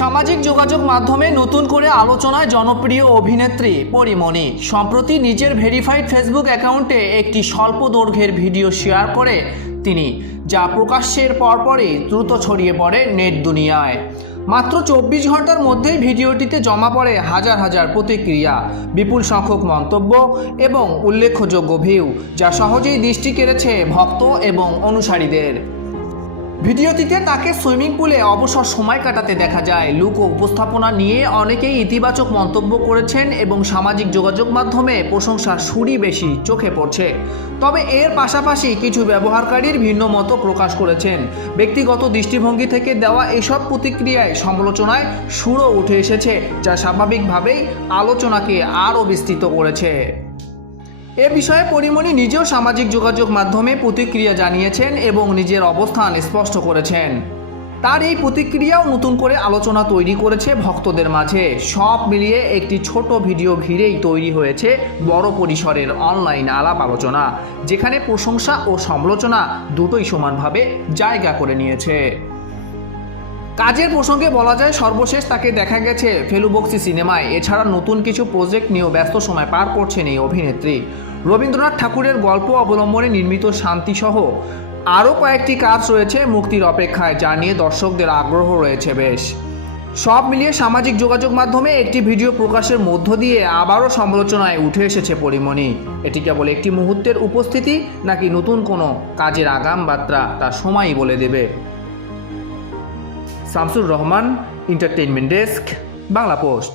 সামাজিক যোগাযোগ মাধ্যমে নতুন করে আলোচনায় জনপ্রিয় অভিনেত্রী পরীমণি সম্প্রতি নিজের ভেরিফাইড ফেসবুক অ্যাকাউন্টে একটি স্বল্প দৈর্ঘ্যের ভিডিও শেয়ার করে তিনি, যা প্রকাশ্যের পরপরই দ্রুত ছড়িয়ে পড়ে নেট দুনিয়ায়। মাত্র 24 ঘন্টার মধ্যেই ভিডিওটিতে জমা পড়ে হাজার হাজার প্রতিক্রিয়া, বিপুল সংখ্যক মন্তব্য এবং উল্লেখযোগ্য ভিউ, যা সহজেই দৃষ্টি কেড়েছে ভক্ত এবং অনুসারীদের। ভিডিওটিতে তাকে সুইমিং পুলে অবসর সময় কাটাতে দেখা যায়। লুক ও উপস্থাপনা নিয়ে অনেকেই ইতিবাচক মন্তব্য করেছেন এবং সামাজিক যোগাযোগ মাধ্যমে প্রশংসার সুরই বেশি চোখে পড়ছে। তবে এর পাশাপাশি কিছু ব্যবহারকারীর ভিন্ন মত প্রকাশ করেছেন। ব্যক্তিগত দৃষ্টিভঙ্গি থেকে দেওয়া এসব প্রতিক্রিয়ায় সমালোচনায় সুরও উঠে এসেছে, যা স্বাভাবিকভাবেই আলোচনাকে আরও বিস্তৃত করেছে। এ বিষয়ে পরীমণি নিজেও সামাজিক যোগাযোগ মাধ্যমে প্রতিক্রিয়া জানিয়েছেন এবং নিজের অবস্থান স্পষ্ট করেছেন। তার এই প্রতিক্রিয়াও নতুন করে আলোচনা তৈরি করেছে ভক্তদের মাঝে। সব মিলিয়ে একটি ছোট ভিডিও ঘিরেই তৈরি হয়েছে বড় পরিসরের অনলাইন আলাপ আলোচনা, যেখানে প্রশংসা ও সমালোচনা দুটোই সমানভাবে জায়গা করে নিয়েছে। কাজের প্রসঙ্গে বলা যায়, সর্বশেষ তাকে দেখা গেছে ফেলুবক্সি সিনেমায়। এছাড়া নতুন কিছু প্রজেক্ট নিয়েও ব্যস্ত সময় পার করছেন এই অভিনেত্রী। রবীন্দ্রনাথ ঠাকুরের গল্প অবলম্বনে নির্মিত শান্তিসহ আরও কয়েকটি কাজ রয়েছে মুক্তির অপেক্ষায়, যা নিয়ে দর্শকদের আগ্রহ রয়েছে বেশ। সব মিলিয়ে সামাজিক যোগাযোগ মাধ্যমে একটি ভিডিও প্রকাশের মধ্য দিয়ে আবারও সমালোচনায় উঠে এসেছে পরীমণি। এটি কেবল একটি মুহূর্তের উপস্থিতি নাকি নতুন কোনো কাজের আগাম বার্তা, তা সময়ই বলে দেবে। Shamsur Rahman, entertainment desk, Bangla post.